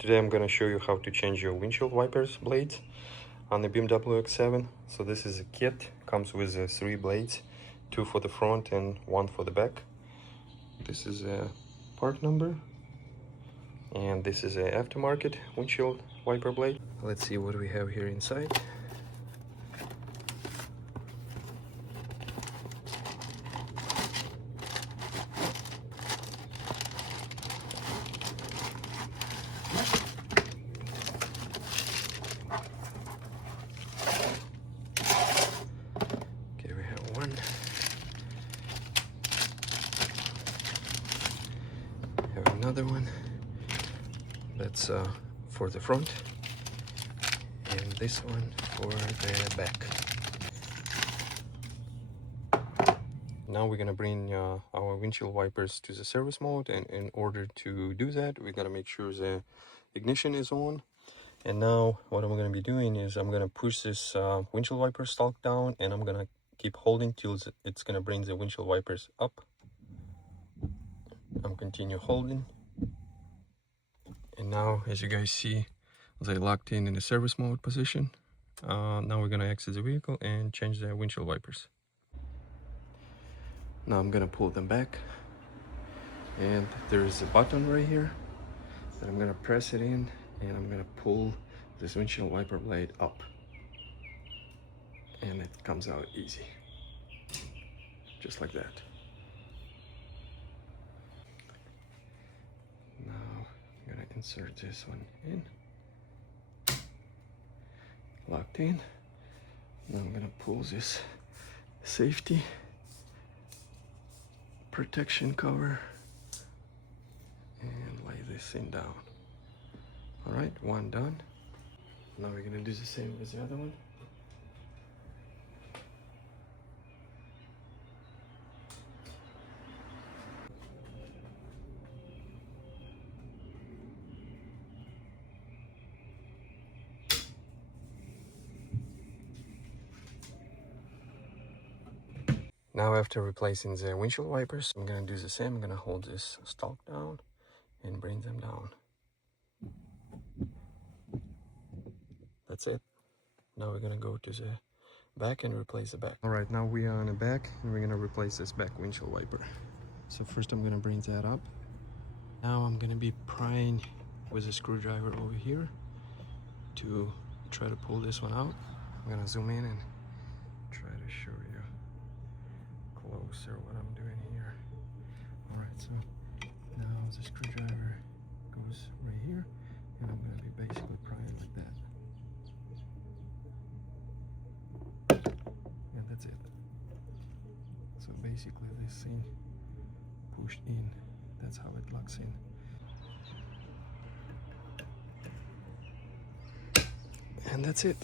Today I'm gonna show you how to change your windshield wipers blades on the BMW X7. So this is a kit, comes with 3 blades, 2 for the front and 1 for the back. This is a part number, and this is a aftermarket windshield wiper blade. Let's see what we have here inside. Okay, we have one. Have another one. That's for the front, and this one for the back. Now we're gonna bring our windshield wipers to the service mode, and in order to do that, we gotta make sure the ignition is on. And now what I'm gonna be doing is I'm gonna push this windshield wiper stalk down, and I'm gonna keep holding till it's gonna bring the windshield wipers up. I'm continue holding, and now as you guys see, they locked in the service mode position. Now we're gonna exit the vehicle and change the windshield wipers. Now I'm gonna pull them back, and there's a button right here that I'm gonna press it in, and I'm gonna pull this windshield wiper blade up, and it comes out easy, just like that. Now I'm gonna insert this one in, locked in. Now I'm gonna pull this safety protection cover and lay this thing down. All right, one done. Now we're gonna do the same with the other one. Now after replacing the windshield wipers, I'm gonna do the same. I'm gonna hold this stalk down and bring them down. That's it. Now we're gonna go to the back and replace the back. All right, now we are on the back, and we're gonna replace this back windshield wiper. So first I'm gonna bring that up. Now I'm gonna be prying with a screwdriver over here to try to pull this one out. I'm gonna zoom in and try to show you closer what I'm doing here. All right, so now the screwdriver goes right here, and I'm gonna be basically prying like that. And that's it. So basically this thing pushed in, that's how it locks in. And that's it.